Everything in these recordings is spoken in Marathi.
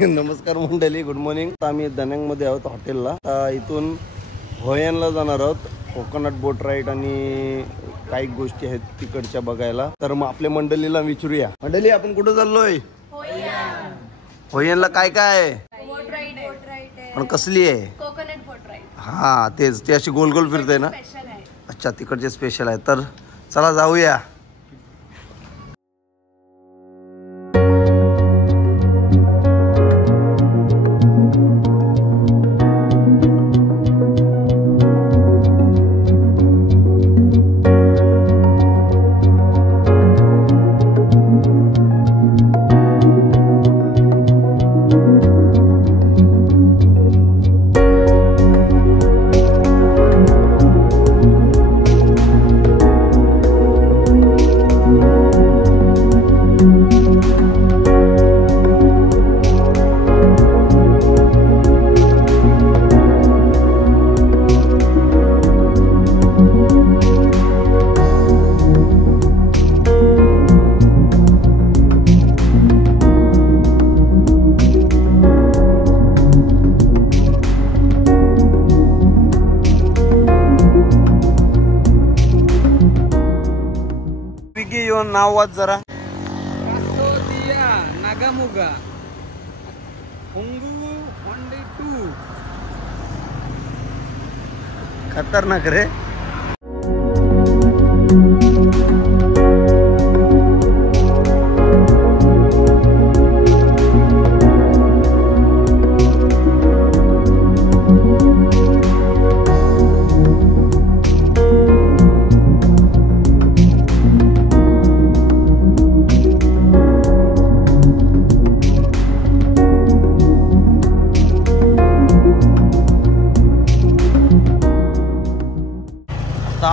नमस्कार मंडळी, गुड मॉर्निंग. आम्ही धन्यांगमध्ये आहोत हॉटेलला. इथून होयनला जाणार आहोत. कोकोनट बोट राईड आणि काही गोष्टी आहेत तिकडच्या बघायला. तर मग आपल्या मंडळीला विचारूया. मंडळी, आपण कुठं चाललोय? होयनला काय काय आहे? बोट राईड आहे. पण कसली आहे? कोकोनट बोट राईड. हा तेच, ते अशी गोल गोल फिरते ना. स्पेशल आहे. अच्छा, तिकडचे स्पेशल आहे. तर चला जाऊया. नाव वाच जरा. नागामुगा होंगू 1 खतरनाक रे.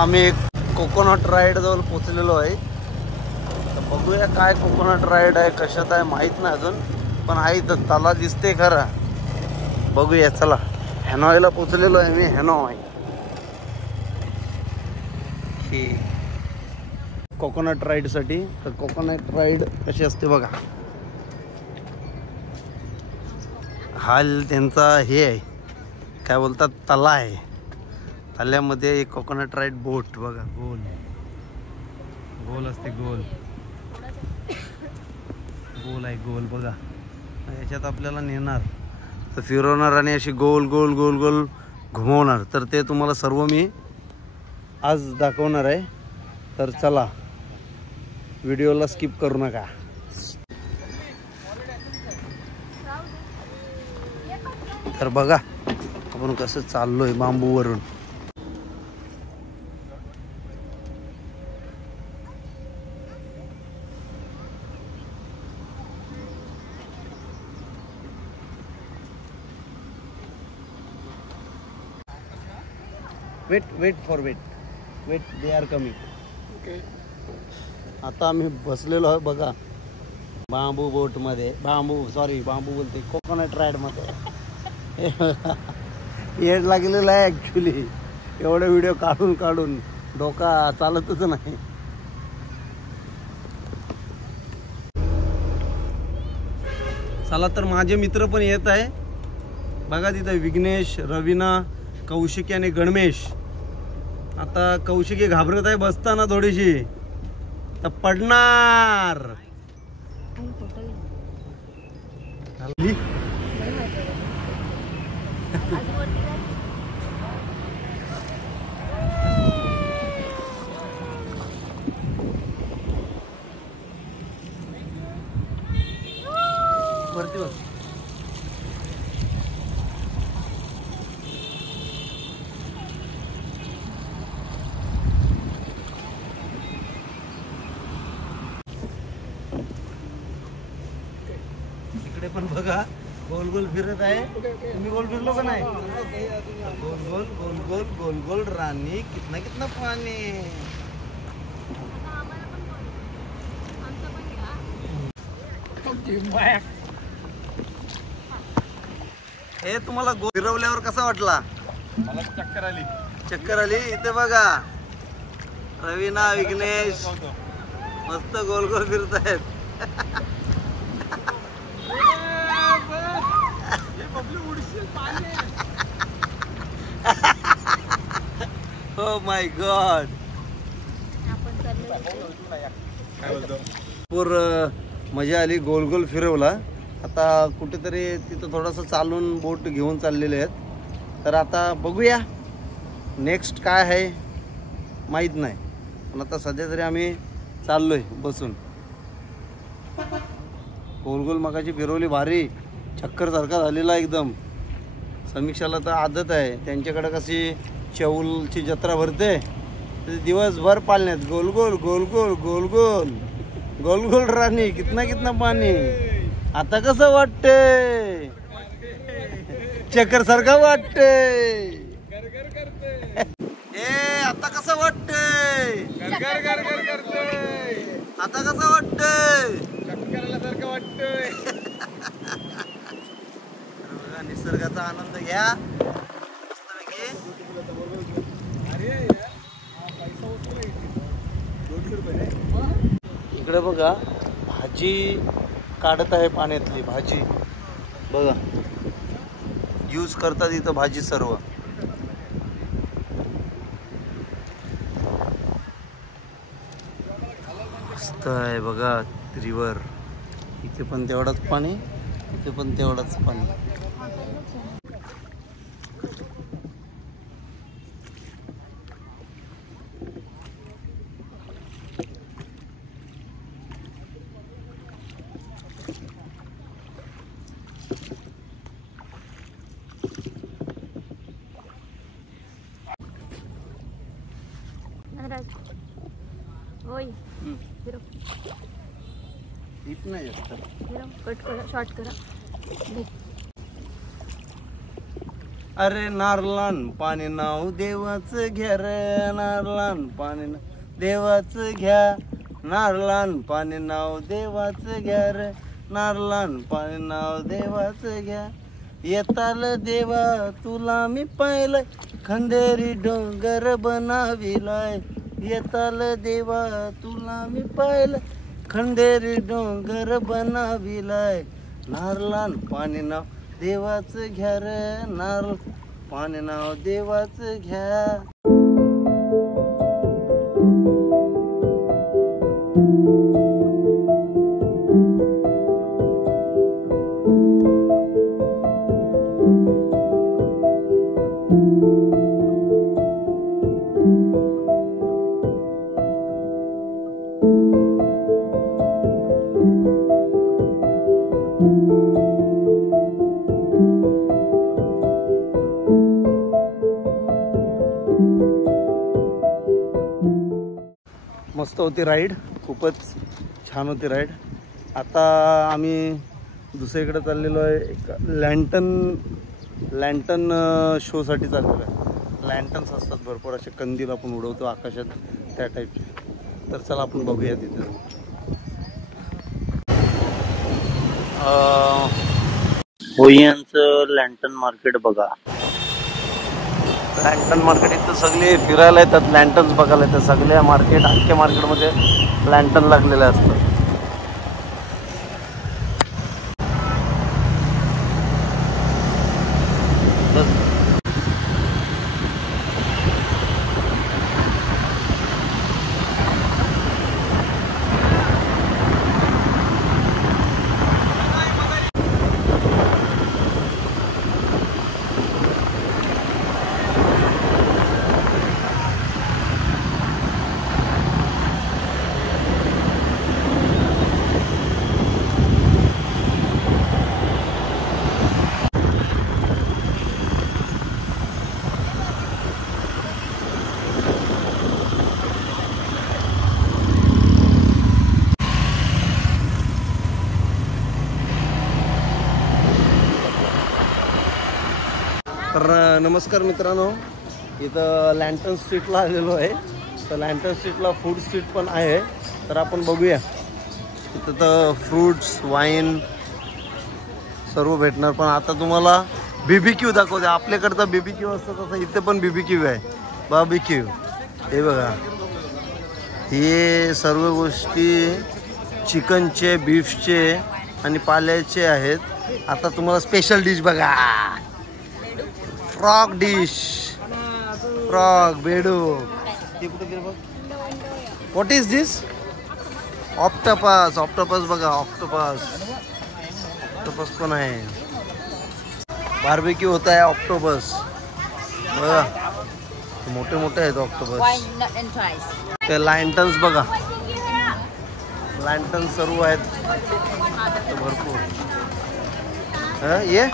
आम्ही कोकोनट राईड जवळ पोचलेलो आहे. तर बघूया काय कोकोनट राईड आहे, कशात आहे माहीत नाही अजून, पण आहे तर त्याला दिसते खरा. बघूया चला. हॅनॉयला पोचलेलो आहे मी. हॅनॉय ही कोकोनट राईडसाठी. तर कोकोनट राईड कशी असते बघा. हा त्यांचा हे आहे, काय बोलतात, तला आहे. तल्यामध्ये एक कोकोनट राईड बोट बघा. गोल गोल असते. गोल गोल आहे. गोल बघा. याच्यात आपल्याला नेणार, तर फिरवणार आणि अशी गोल गोल गोल गोल घुमवणार. तर ते तुम्हाला सर्व मी आज दाखवणार आहे. तर चला, व्हिडिओला स्किप करू नका. तर बघा आपण कसं चाललोय बांबूवरून. Wait they are coming. Okay, आता आम्ही बसलेलो आहे बघा बांबू बोटमध्ये. बांबू बोलते, कोकोनट राईडमध्ये. येड लागलेलं आहे ॲक्च्युली. एवढे व्हिडिओ काढून डोका चालतच नाही. चला, तर माझे मित्र पण येत आहे बघा. तिथं विघ्नेश, रवीना, कौशिकी आणि गणमेश. आता कौशिकी घाबरत आहे बसताना थोडीशी, तर पडणार. वरती बस. इकडे पण बघा गोल गोल फिरत आहे. तुम्ही गोल फिरलो का नाही? गोल गोल गोल गोल गोल गोल रानी. कितना पाणी. हे तुम्हाला फिरवल्यावर कसा वाटला? मला चक्कर आली. इथे बघा रवीना, विघ्नेश मस्त गोल गोल फिरत आहेत. हो माय गॉड. भरपूर मजा आली. गोल गोल फिरवला. आता कुठेतरी तिथं थोडंसं चालून बोट घेऊन चाललेले आहेत. तर आता बघूया नेक्स्ट काय आहे माहीत नाही, पण आता सध्या तरी आम्ही चाललोय बसून. गोल गोल मगाची फिरवली, भारी चक्कर सारखा झालेला एकदम. समीक्षाला तर आदत आहे, त्यांच्याकडे कशी चौलची जत्रा भरते, तर दिवसभर पालण्यात गोल गोल गोल गोल गोल गोल गोल गोल राणी. कितना कितना पाणी. आता कसं वाटते? चक्कर सारखा वाटते. ए आता कसं वाटते? आता कसं वाटतंय? चक्करल्यासारखं वाटतंय. बघा निसर्गाचा आनंद घ्या मस्तपैकी. इकडे बघा भाजी काढत आहे, पाण्यातली भाजी बघा. यूज करतात इथं भाजी सर्व. मस्त आहे बघा रिवर. इथे पण तेवढाच पाणी, इथे पण तेवढाच पाणी. इथ नाही जास्त. कट करा, शॉर्ट करा. अरे नारळान पाणी नाव देवाचं घ्या रे. नारळान पाणी देवाचं घ्या. नारळान पाणी नाव देवाचं घ्या रे. नारळान पाणी नाव देवाचं घ्या. येताल देवा तुला मी पाहिलंय, खंडेरी डोंगर बनाविलाय. येताल देवा तुला मी पाहिलंय, खंडेरी डोंगर बनाविलाय. नारळान पाणी नाव देवाचं घ्या रे. नारळ पाणी नाव देवाचं घ्या. मस्त होती राईड, खूपच छान होती राईड. आता आम्ही दुसरीकडे चाललेलो आहे. एक लँटन शोसाठी चाललेलो आहे. लँटन्स असतात भरपूर असे, कंदील आपण उडवतो आकाशात, त्या टाईपचे. तर चला आपण बघूया तिथं. होईयांचं लँटन मार्केट बघा. लँटन मार्केट इथं सगळे फिरायला येतात, लँटन्स बघायला येतात. सगळ्या मार्केट, अख्ख्या मार्केटमध्ये लँटन लागलेले असतात. तर नमस्कार मित्रांनो, इथं लँटन स्ट्रीटला आलेलो आहे. तर लँटन स्ट्रीटला फूड स्ट्रीट पण आहे. तर आपण बघूया. इथं तर फ्रूट्स, वाईन सर्व भेटणार. पण आता तुम्हाला BBQ दाखवते. आपल्याकडचा BBQ असतो तसं इथे पण BBQ आहे, बार्बिक्यू. हे बघा, हे सर्व गोष्टी चिकनचे, बीफचे आणि पाल्याचे आहेत. आता तुम्हाला स्पेशल डिश बघा. फ्रॉग डिश, फ्रॉग बेडूक. What is this? Octopus. Octopus बघा, ऑक्टोपस. ऑक्टोपस पण आहे. बार्बेक्यू होता है ऑक्टोपस बघा, मोठे मोठे आहेत ऑक्टोपस. ते लँटन्स बघा, लँटन सर्व आहेत भरपूर. ये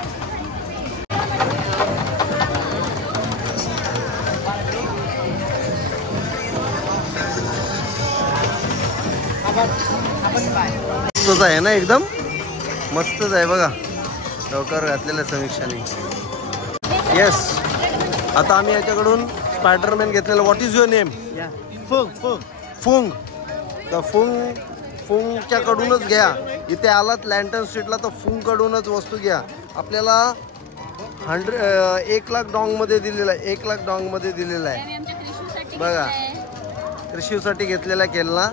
मस्तच आहे ना, एकदम मस्तच आहे बघा. लवकर घातलेल्या समीक्षाने. येस, आता आम्ही याच्याकडून स्पायडरमॅन घेतलेला. What is your name? Fung. तर फुंगच्या कडूनच घ्या. इथे आलात लँटन स्ट्रीटला तर फुंग कडूनच वस्तू घ्या. आपल्याला 1 लाख डॉंगमध्ये दिलेला आहे. 1 लाख डॉंगमध्ये दिलेला आहे बघा. कृषीसाठी घेतलेला केला.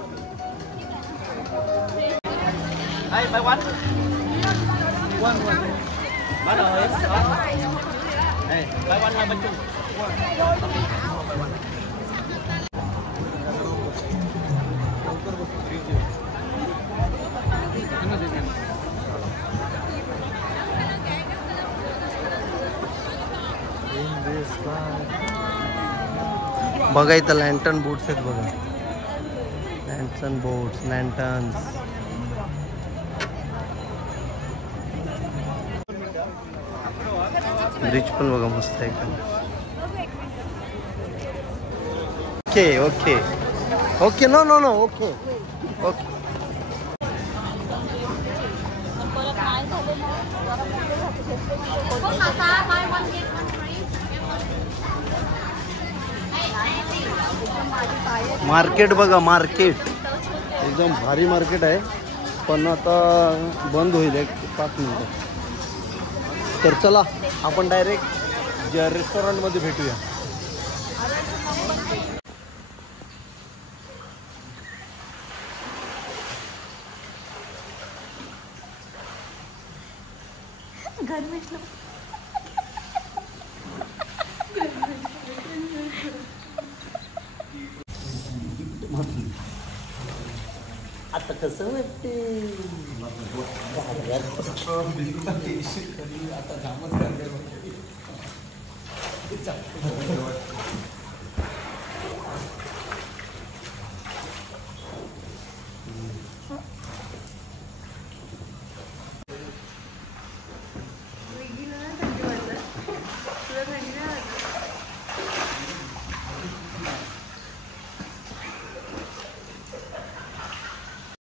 बघा इथं लँटन बोट्स आहेत बघा. लँटन बोट्स, लँटन्स. ब्रिज पण बघा मस्त आहे का. Okay okay okay. No no no. Okay okay. Market बघा, मार्केट एकदम भारी मार्केट आहे. पण आता बंद होईल 5 मिनिटं. तर चला आपण डायरेक्ट रेस्टॉरंटमध्ये भेटूया. आता कसं वाटते? आता